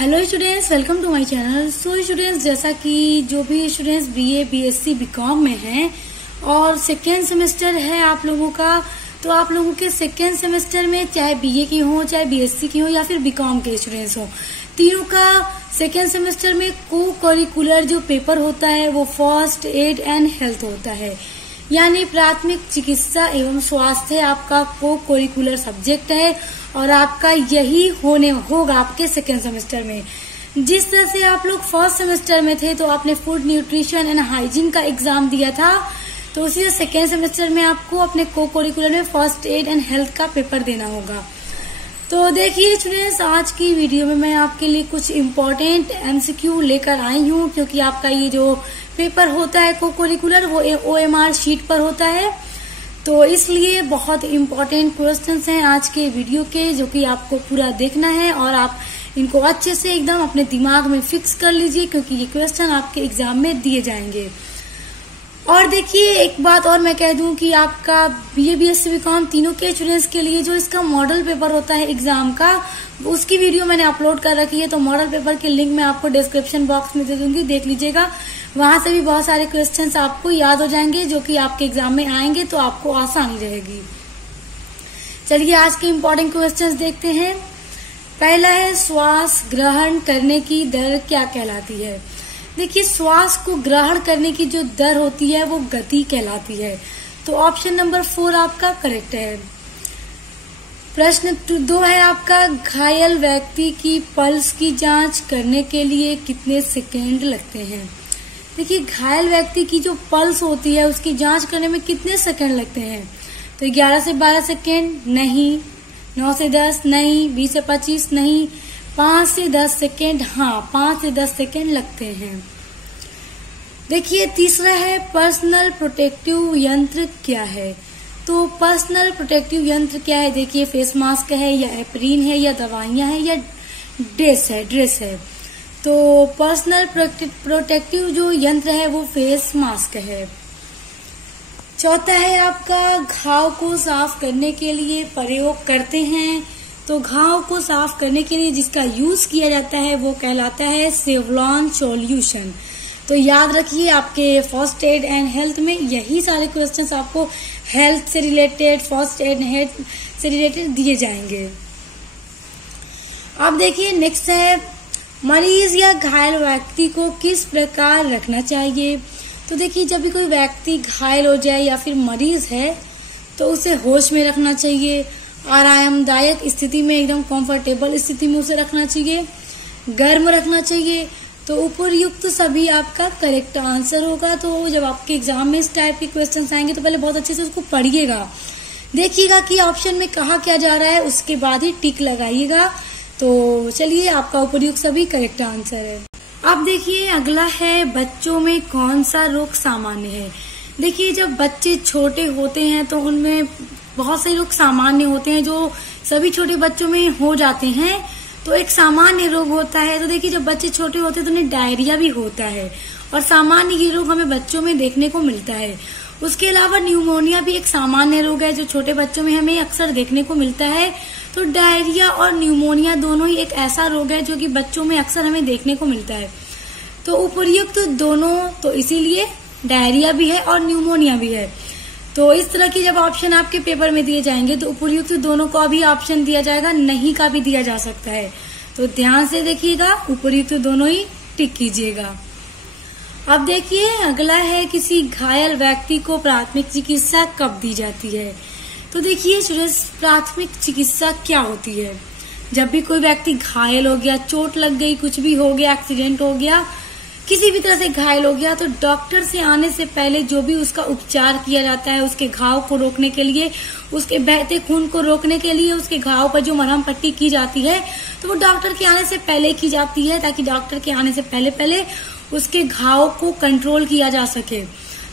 Hello students, welcome to my channel. So students, जैसा कि जो भी स्टूडेंट्स बीए, बीएससी, बीकॉम में हैं और सेकेंड सेमेस्टर है आप लोगों का, तो आप लोगों के सेकेंड सेमेस्टर में चाहे बीए की हो, चाहे बीएससी की हो या फिर बीकॉम के स्टूडेंट्स हो, तीनों का सेकेंड सेमेस्टर में को करिकुलर जो पेपर होता है वो फर्स्ट एड एंड हेल्थ होता है। यानी प्राथमिक चिकित्सा एवं स्वास्थ्य आपका को करिकुलर सब्जेक्ट है और आपका यही होगा आपके सेकेंड सेमेस्टर में। जिस तरह से आप लोग फर्स्ट सेमेस्टर में थे तो आपने फूड न्यूट्रिशन एंड हाइजीन का एग्जाम दिया था, तो उसी से सेकेंड सेमेस्टर में आपको अपने को करिकुलर में फर्स्ट एड एंड हेल्थ का पेपर देना होगा। तो देखिए स्टूडेंट्स, आज की वीडियो में मैं आपके लिए कुछ इम्पोर्टेंट एमसीक्यू लेकर आई हूँ, क्योंकि आपका ये जो पेपर होता है को करिकुलर वो OMR शीट पर होता है, तो इसलिए बहुत इम्पोर्टेंट क्वेश्चंस हैं आज के वीडियो के, जो कि आपको पूरा देखना है और आप इनको अच्छे से एकदम अपने दिमाग में फिक्स कर लीजिए, क्योंकि ये क्वेश्चन आपके एग्जाम में दिए जाएंगे। और देखिए एक बात और मैं कह दूं कि आपका बीए, बीएससी, बीकॉम तीनों के स्टूडेंट्स के लिए जो इसका मॉडल पेपर होता है एग्जाम का, उसकी वीडियो मैंने अपलोड कर रखी है, तो मॉडल पेपर के लिंक मैं आपको डिस्क्रिप्शन बॉक्स में दे दूंगी, देख लीजिएगा। वहां से भी बहुत सारे क्वेश्चंस आपको याद हो जाएंगे जो कि आपके एग्जाम में आएंगे, तो आपको आसानी रहेगी। चलिए आज के इम्पोर्टेंट क्वेश्चंस देखते हैं। पहला है, श्वास ग्रहण करने की दर क्या कहलाती है? देखिए, श्वास को ग्रहण करने की जो दर होती है वो गति कहलाती है, तो ऑप्शन नंबर 4 आपका करेक्ट है। प्रश्न 2 है आपका, घायल व्यक्ति की पल्स की जांच करने के लिए कितने सेकेंड लगते हैं? देखिए, घायल व्यक्ति की जो पल्स होती है उसकी जांच करने में कितने सेकंड लगते हैं? तो 11 से 12 सेकंड नहीं, 9 से 10 नहीं, 20 से 25 नहीं, 5 से 10 सेकंड, हाँ 5 से 10 सेकंड लगते हैं। देखिए तीसरा है, पर्सनल प्रोटेक्टिव यंत्र क्या है? तो पर्सनल प्रोटेक्टिव यंत्र क्या है? देखिए, फेस मास्क है या एप्रीन है या दवाइयां हैं या ड्रेस है। तो पर्सनल प्रोटेक्टिव जो यंत्र है वो फेस मास्क है। चौथा है आपका, घाव को साफ करने के लिए प्रयोग करते हैं, तो घाव को साफ करने के लिए जिसका यूज किया जाता है वो कहलाता है सेवलॉन सॉल्यूशन। तो याद रखिए, आपके फर्स्ट एड एंड हेल्थ में यही सारे क्वेश्चंस आपको हेल्थ से रिलेटेड, फर्स्ट एड हेल्थ से रिलेटेड दिए जाएंगे। अब देखिए नेक्स्ट है, मरीज या घायल व्यक्ति को किस प्रकार रखना चाहिए? तो देखिए, जब भी कोई व्यक्ति घायल हो जाए या फिर मरीज है तो उसे होश में रखना चाहिए, आरामदायक स्थिति में, एकदम कंफर्टेबल स्थिति में उसे रखना चाहिए, गर्म रखना चाहिए। तो उपरयुक्त सभी आपका करेक्ट आंसर होगा। तो जब आपके एग्जाम में इस टाइप के क्वेश्चंस आएंगे तो पहले बहुत अच्छे से उसको पढ़िएगा, देखिएगा कि ऑप्शन में कहा क्या जा रहा है, उसके बाद ही टिक लगाइएगा। तो चलिए, आपका उपयुक्त सभी करेक्ट आंसर है। अब देखिए अगला है, बच्चों में कौन सा रोग सामान्य है? देखिए, जब बच्चे छोटे होते हैं तो उनमें बहुत से रोग सामान्य होते हैं जो सभी छोटे बच्चों में हो जाते हैं, तो एक सामान्य रोग होता है। तो देखिए, जब बच्चे छोटे होते हैं तो उन्हें डायरिया भी होता है, और सामान्य ये रोग हमें बच्चों में देखने को मिलता है। उसके अलावा न्यूमोनिया भी एक सामान्य रोग है जो छोटे बच्चों में हमें अक्सर देखने को मिलता है। तो डायरिया और न्यूमोनिया दोनों ही एक ऐसा रोग है जो कि बच्चों में अक्सर हमें देखने को मिलता है। तो उपयुक्त दोनों, तो इसीलिए डायरिया भी है और न्यूमोनिया भी है। तो इस तरह की जब ऑप्शन आपके पेपर में दिए जाएंगे तो उपयुक्त दोनों का भी ऑप्शन दिया जाएगा, नहीं का भी दिया जा सकता है। तो ध्यान से देखिएगा, उपयुक्त दोनों ही टिक कीजिएगा। अब देखिए अगला है, किसी घायल व्यक्ति को प्राथमिक चिकित्सा कब दी जाती है? तो देखिए स्टूडेंट्स, प्राथमिक चिकित्सा क्या होती है? जब भी कोई व्यक्ति घायल हो गया, चोट लग गई, कुछ भी हो गया, एक्सीडेंट हो गया, किसी भी तरह से घायल हो गया, तो डॉक्टर से आने से पहले जो भी उसका उपचार किया जाता है, उसके घाव को रोकने के लिए, उसके बहते खून को रोकने के लिए, उसके घाव पर जो मरहम पट्टी की जाती है, तो वो डॉक्टर के आने से पहले की जाती है, ताकि डॉक्टर के आने से पहले उसके घाव को कंट्रोल किया जा सके।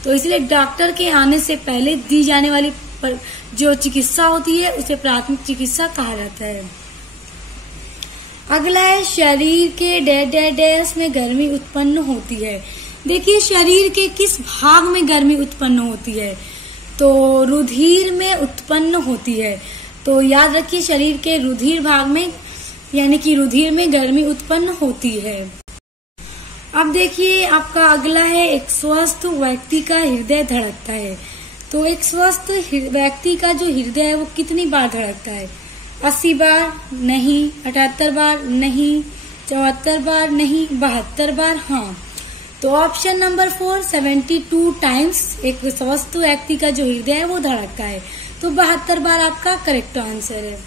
तो इसलिए डॉक्टर के आने से पहले दी जाने वाली जो चिकित्सा होती है उसे प्राथमिक चिकित्सा कहा जाता है। अगला है, शरीर के डैश में गर्मी उत्पन्न होती है। देखिए, शरीर के किस भाग में गर्मी उत्पन्न होती है? तो रुधिर में उत्पन्न होती है। तो याद रखिए, शरीर के रुधिर भाग में यानी कि रुधिर में गर्मी उत्पन्न होती है। अब देखिए आपका अगला है, एक स्वस्थ व्यक्ति का हृदय धड़कता है। तो एक स्वस्थ व्यक्ति का जो हृदय है वो कितनी बार धड़कता है? 80 बार नहीं, 78 बार नहीं, 74 बार नहीं, 72 बार हाँ। तो ऑप्शन नंबर 4 72 टाइम्स एक स्वस्थ व्यक्ति का जो हृदय है वो धड़कता है। तो 72 बार आपका करेक्ट आंसर है।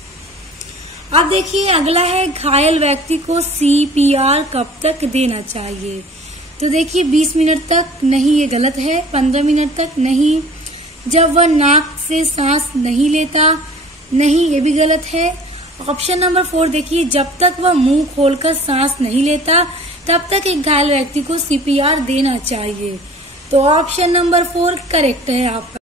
अब देखिए अगला है, घायल व्यक्ति को CPR कब तक देना चाहिए? तो देखिए 20 मिनट तक नहीं, ये गलत है। 15 मिनट तक नहीं, जब वह नाक से सांस नहीं लेता नहीं, ये भी गलत है। ऑप्शन नंबर 4 देखिए, जब तक वह मुंह खोलकर सांस नहीं लेता तब तक एक घायल व्यक्ति को CPR देना चाहिए। तो ऑप्शन नंबर 4 करेक्ट है आपका।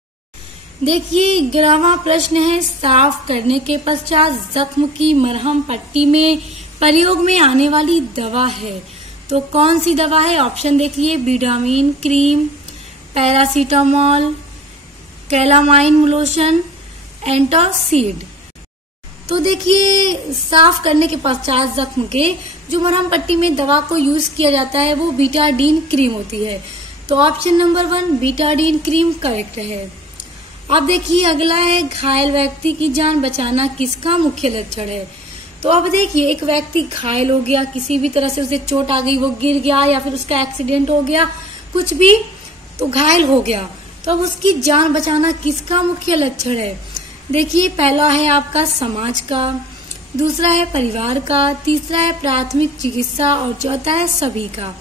देखिए 11वां प्रश्न है, साफ करने के पश्चात जख्म की मरहम पट्टी में प्रयोग में आने वाली दवा है। तो कौन सी दवा है? ऑप्शन देखिए, vitamin cream, paracetamol, calamine lotion, antacid. तो देखिए साफ करने के पश्चात जख्म के जो मरहम पट्टी में दवा को यूज किया जाता है वो बीटाडीन क्रीम होती है। तो option number 1 Betadine cream correct है। अब देखिए अगला है, घायल व्यक्ति की जान बचाना किसका मुख्य लक्षण है? तो अब देखिए एक व्यक्ति घायल हो गया, किसी भी तरह से उसे चोट आ गई, वो गिर गया या फिर उसका एक्सीडेंट हो गया, कुछ भी, तो घायल हो गया, तो अब उसकी जान बचाना किसका मुख्य लक्षण है? देखिए पहला है आपका समाज का, दूसरा है परिवार का, तीसरा है प्राथमिक चिकित्सा और चौथा है सभी का।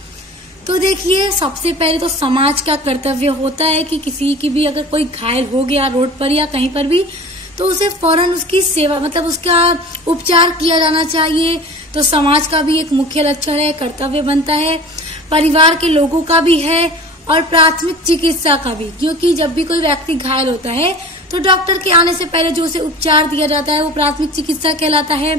तो देखिए सबसे पहले तो समाज का कर्तव्य होता है कि किसी की भी अगर कोई घायल हो गया रोड पर या कहीं पर भी, तो उसे फौरन उसकी सेवा मतलब उसका उपचार किया जाना चाहिए। तो समाज का भी एक मुख्य लक्षण है, कर्तव्य बनता है, परिवार के लोगों का भी है और प्राथमिक चिकित्सा का भी, क्योंकि जब भी कोई व्यक्ति घायल होता है तो डॉक्टर के आने से पहले जो उसे उपचार दिया जाता है वो प्राथमिक चिकित्सा कहलाता है।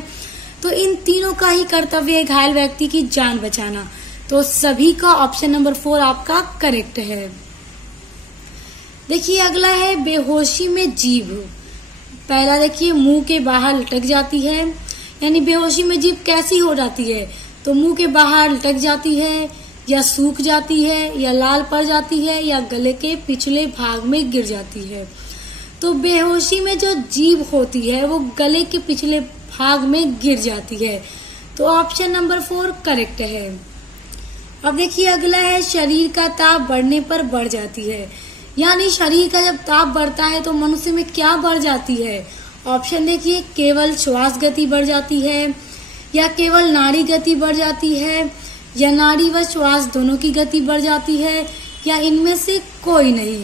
तो इन तीनों का ही कर्तव्य है घायल व्यक्ति की जान बचाना। तो सभी का ऑप्शन नंबर 4 आपका करेक्ट है। देखिए अगला है, बेहोशी में जीभ। पहला देखिए मुंह के बाहर लटक जाती है, यानी बेहोशी में जीभ कैसी हो जाती है? तो मुंह के बाहर लटक जाती है, या सूख जाती है, या लाल पड़ जाती है, या गले के पिछले भाग में गिर जाती है। तो बेहोशी में जो जीभ होती है वो गले के पिछले भाग में गिर जाती है। तो ऑप्शन नंबर 4 करेक्ट है। अब देखिए अगला है, शरीर का ताप बढ़ने पर बढ़ जाती है, यानी शरीर का जब ताप बढ़ता है तो मनुष्य में क्या बढ़ जाती है? ऑप्शन देखिए, केवल श्वास गति बढ़ जाती है, या केवल नाड़ी गति बढ़ जाती है, या नाड़ी व श्वास दोनों की गति बढ़ जाती है, या इनमें से कोई नहीं।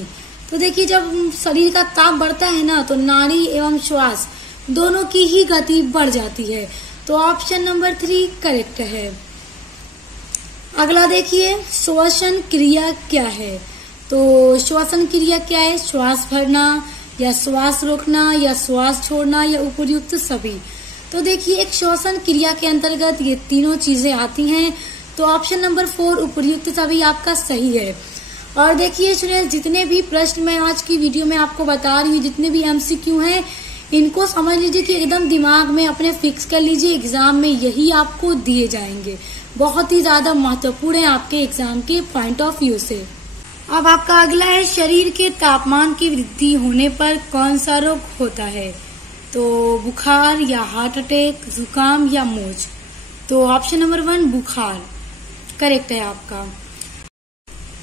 तो देखिए जब शरीर का ताप बढ़ता है ना तो नाड़ी एवं श्वास दोनों की ही गति बढ़ जाती है। तो ऑप्शन नंबर 3 करेक्ट है। अगला देखिए, श्वसन क्रिया क्या है? तो श्वसन क्रिया क्या है? श्वास भरना, या श्वास रोकना, या श्वास छोड़ना, या उपयुक्त सभी। तो देखिए एक श्वसन क्रिया के अंतर्गत ये तीनों चीजें आती हैं। तो ऑप्शन नंबर 4 उपयुक्त सभी आपका सही है। और देखिए स्टूडेंट्स, जितने भी प्रश्न मैं आज की वीडियो में आपको बता रही हूँ, जितने भी MCQ हैं, इनको समझ लीजिए कि एकदम दिमाग में अपने फिक्स कर लीजिए, एग्जाम में यही आपको दिए जाएंगे। बहुत ही ज्यादा महत्वपूर्ण है आपके एग्जाम के पॉइंट ऑफ व्यू से। अब आपका अगला है, शरीर के तापमान की वृद्धि होने पर कौन सा रोग होता है? तो बुखार, या हार्ट अटैक, जुकाम, या मोच। तो ऑप्शन नंबर 1 बुखार करेक्ट है आपका।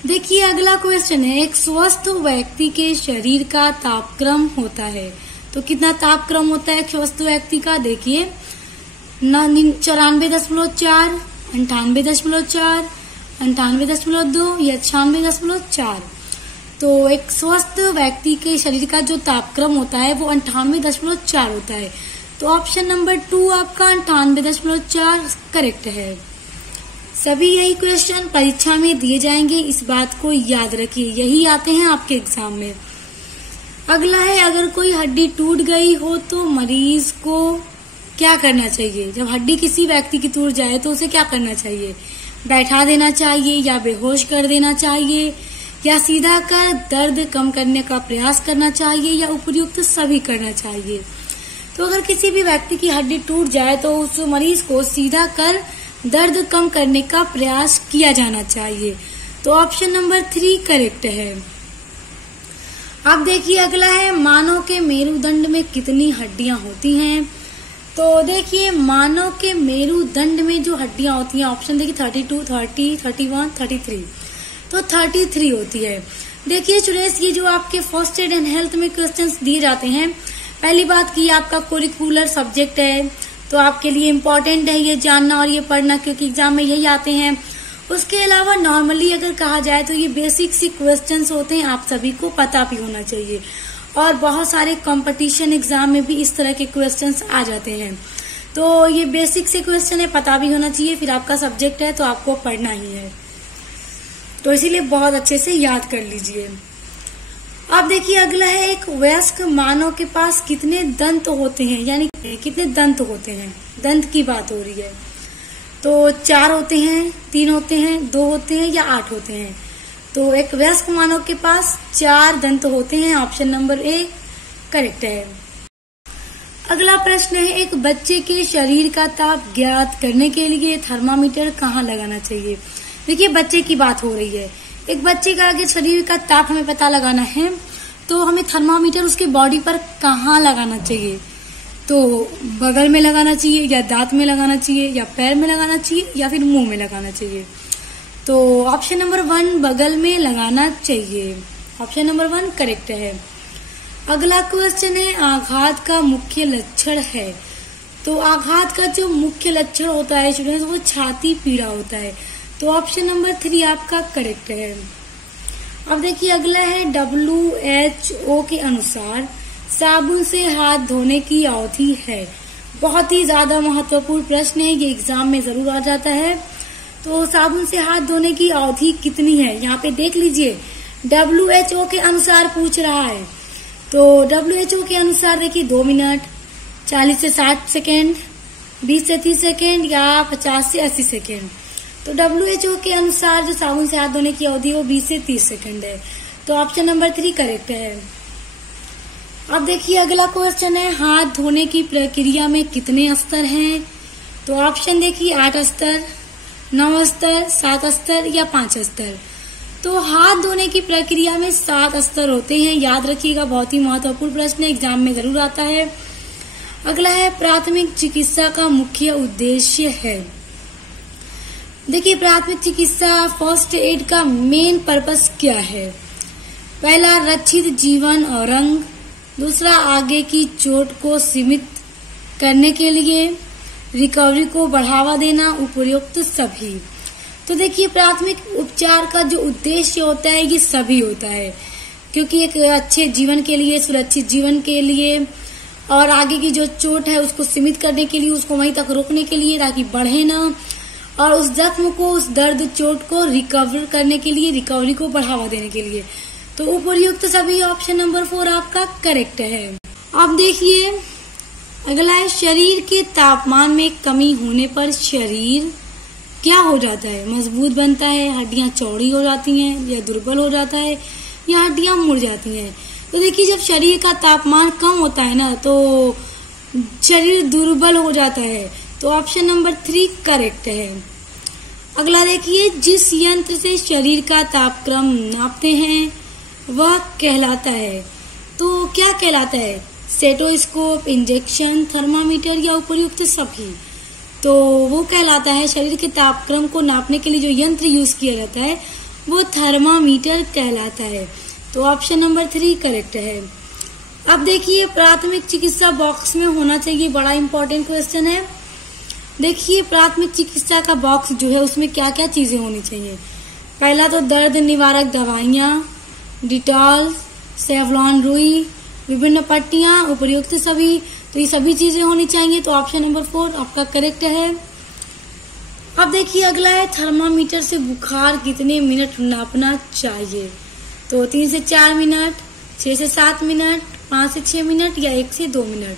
देखिए अगला क्वेश्चन है, एक स्वस्थ व्यक्ति के शरीर का तापक्रम होता है। तो कितना तापक्रम होता है एक स्वस्थ व्यक्ति का? देखिए 94.4, 98.4, 98.2 या 96.4। तो एक स्वस्थ व्यक्ति के शरीर का जो तापक्रम होता है वो 98.4 होता है। तो ऑप्शन नंबर 2 आपका 98.4 करेक्ट है। सभी यही क्वेश्चन परीक्षा में दिए जाएंगे, इस बात को याद रखिए, यही आते हैं आपके एग्जाम में। अगला है, अगर कोई हड्डी टूट गई हो तो मरीज को क्या करना चाहिए? जब हड्डी किसी व्यक्ति की टूट जाए तो उसे क्या करना चाहिए? बैठा देना चाहिए, या बेहोश कर देना चाहिए, या सीधा कर दर्द कम करने का प्रयास करना चाहिए, या उपयुक्त सभी करना चाहिए। तो अगर किसी भी व्यक्ति की हड्डी टूट जाए तो उस मरीज को सीधा कर दर्द कम करने का प्रयास किया जाना चाहिए। तो ऑप्शन नंबर 3 करेक्ट है। अब देखिए अगला है, मानव के मेरुदंड में कितनी हड्डियां होती हैं? तो देखिए मानव के मेरुदंड में जो हड्डियां होती हैं, ऑप्शन देखिए 32, 30, 31, 33, तो 33 होती है। देखिए स्टूडेंट्स, ये जो आपके फर्स्ट एड एंड हेल्थ में क्वेश्चंस दिए जाते हैं, पहली बात की आपका करिकुलर सब्जेक्ट है, तो आपके लिए इम्पोर्टेंट है ये जानना और ये पढ़ना, क्योंकि एग्जाम में यही आते हैं। उसके अलावा नॉर्मली अगर कहा जाए तो ये बेसिक सी क्वेश्चंस होते हैं, आप सभी को पता भी होना चाहिए। और बहुत सारे कंपटीशन एग्जाम में भी इस तरह के क्वेश्चंस आ जाते हैं, तो ये बेसिक से क्वेश्चन है, पता भी होना चाहिए। फिर आपका सब्जेक्ट है तो आपको पढ़ना ही है, तो इसीलिए बहुत अच्छे से याद कर लीजिए। अब देखिए अगला है, एक वयस्क मानव के पास कितने दंत होते हैं, यानी कितने दंत होते हैं, दंत की बात हो रही है। तो 4 होते हैं, 3 होते हैं, 2 होते हैं या 8 होते हैं? तो एक वयस्क मानव के पास 4 दंत होते हैं, ऑप्शन नंबर 1 करेक्ट है। अगला प्रश्न है, एक बच्चे के शरीर का ताप ज्ञात करने के लिए थर्मामीटर कहाँ लगाना चाहिए? देखिए बच्चे की बात हो रही है, एक बच्चे का अगर शरीर का ताप हमें पता लगाना है तो हमें थर्मामीटर उसके बॉडी पर कहाँ लगाना चाहिए? तो बगल में लगाना चाहिए या दांत में लगाना चाहिए या पैर में लगाना चाहिए या फिर मुंह में लगाना चाहिए? तो ऑप्शन नंबर 1 बगल में लगाना चाहिए, ऑप्शन नंबर 1 करेक्ट है। अगला क्वेश्चन है, आघात का मुख्य लक्षण है। तो आघात का जो मुख्य लक्षण होता है स्टूडेंट्स, वो छाती पीड़ा होता है, तो ऑप्शन नंबर 3 आपका करेक्ट है। अब देखिए अगला है, WHO के अनुसार साबुन से हाथ धोने की अवधि है। बहुत ही ज्यादा महत्वपूर्ण प्रश्न है, ये एग्जाम में जरूर आ जाता है। तो साबुन से हाथ धोने की अवधि कितनी है? यहाँ पे देख लीजिए, WHO के अनुसार पूछ रहा है। तो WHO के अनुसार देखिए 2 मिनट, 40 से 60 सेकेंड, 20 से 30 सेकेंड या 50 से 80 सेकेंड। तो WHO के अनुसार जो साबुन से हाथ धोने की अवधि वो 20 से 30 सेकेंड है, तो ऑप्शन नंबर 3 करेक्ट है। अब देखिए अगला क्वेश्चन है, हाथ धोने की प्रक्रिया में कितने स्तर हैं? तो ऑप्शन देखिए 8 स्तर, 9 स्तर, 7 स्तर या 5 स्तर। तो हाथ धोने की प्रक्रिया में 7 स्तर होते हैं, याद रखिएगा, बहुत ही महत्वपूर्ण प्रश्न है, एग्जाम में जरूर आता है। अगला है, प्राथमिक चिकित्सा का मुख्य उद्देश्य है। देखिए प्राथमिक चिकित्सा फर्स्ट एड का मेन पर्पस क्या है? पहला, रक्षित जीवन और अंग। दूसरा, आगे की चोट को सीमित करने के लिए, रिकवरी को बढ़ावा देना, उपयुक्त सभी। तो देखिए प्राथमिक उपचार का जो उद्देश्य होता है ये सभी होता है, क्योंकि एक अच्छे जीवन के लिए, सुरक्षित जीवन के लिए, और आगे की जो चोट है उसको सीमित करने के लिए, उसको वहीं तक रोकने के लिए ताकि बढ़े ना, और उस जख्म को, उस दर्द चोट को रिकवर करने के लिए, रिकवरी को बढ़ावा देने के लिए। तो उपयुक्त सभी, ऑप्शन नंबर 4 आपका करेक्ट है। अब देखिए अगला है, शरीर के तापमान में कमी होने पर शरीर क्या हो जाता है? मजबूत बनता है, हड्डियां चौड़ी हो जाती हैं, या दुर्बल हो जाता है, या हड्डियां मुड़ जाती हैं? तो देखिए जब शरीर का तापमान कम होता है ना तो शरीर दुर्बल हो जाता है, तो ऑप्शन नंबर 3 करेक्ट है। अगला देखिए, जिस यंत्र से शरीर का तापक्रम नापते हैं वह कहलाता है। तो क्या कहलाता है? स्टेथोस्कोप, इंजेक्शन, थर्मामीटर या उपयुक्त सभी? तो वो कहलाता है, शरीर के तापक्रम को नापने के लिए जो यंत्र यूज किया जाता है वो थर्मामीटर कहलाता है, तो ऑप्शन नंबर 3 करेक्ट है। अब देखिए प्राथमिक चिकित्सा बॉक्स में होना चाहिए, बड़ा इंपॉर्टेंट क्वेश्चन है। देखिए प्राथमिक चिकित्सा का बॉक्स जो है उसमें क्या क्या चीजें होनी चाहिए? पहला तो दर्द निवारक दवाइयाँ, डिटॉल, सेवलॉन रुई, विभिन्न पट्टियां, उपयुक्त सभी, तो ये सभी चीजें होनी चाहिए, तो ऑप्शन नंबर 4 आपका करेक्ट है। अब देखिए अगला है, थर्मामीटर से बुखार कितने मिनट नापना चाहिए? तो 3 से 4 मिनट, 6 से 7 मिनट, 5 से 6 मिनट या 1 से 2 मिनट।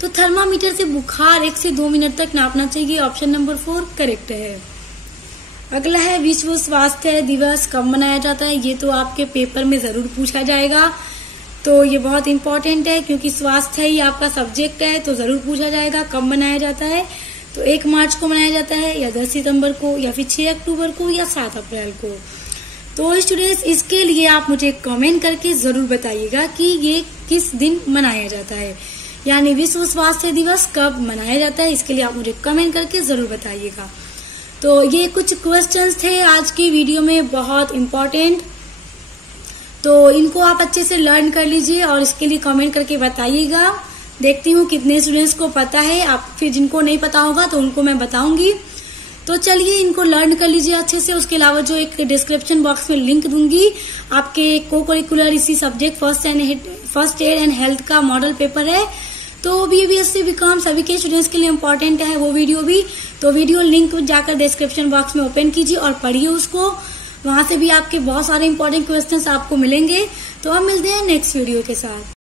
तो थर्मामीटर से बुखार 1 से 2 मिनट तक नापना चाहिए, ऑप्शन नंबर 4 करेक्ट है। अगला है, विश्व स्वास्थ्य दिवस कब मनाया जाता है? ये तो आपके पेपर में जरूर पूछा जाएगा, तो ये बहुत इंपॉर्टेंट है, क्योंकि स्वास्थ्य ही आपका सब्जेक्ट है, तो जरूर पूछा जाएगा कब मनाया जाता है। तो 1 मार्च को मनाया जाता है, या 10 सितंबर को, या फिर 6 अक्टूबर को, या 7 अप्रैल को। तो स्टूडेंट्स, इसके लिए आप मुझे कमेंट करके जरूर बताइएगा कि ये किस दिन मनाया जाता है, यानी विश्व स्वास्थ्य दिवस कब मनाया जाता है। इसके लिए आप मुझे कमेंट करके जरूर बताइएगा। तो ये कुछ क्वेश्चंस थे आज की वीडियो में, बहुत इम्पोर्टेंट। तो इनको आप अच्छे से लर्न कर लीजिए और इसके लिए कमेंट करके बताइएगा। देखती हूँ कितने स्टूडेंट्स को पता है, आप फिर जिनको नहीं पता होगा तो उनको मैं बताऊंगी। तो चलिए इनको लर्न कर लीजिए अच्छे से। उसके अलावा जो एक डिस्क्रिप्शन बॉक्स में लिंक दूंगी, आपके को करिकुलर इसी subject first aid and health का मॉडल पेपर है, तो बीएससी बीकॉम सभी के स्टूडेंट्स के लिए इम्पोर्टेंट है वो वीडियो भी। तो वीडियो लिंक जाकर डिस्क्रिप्शन बॉक्स में ओपन कीजिए और पढ़िए उसको, वहां से भी आपके बहुत सारे इंपॉर्टेंट क्वेश्चंस आपको मिलेंगे। तो हम मिलते हैं नेक्स्ट वीडियो के साथ।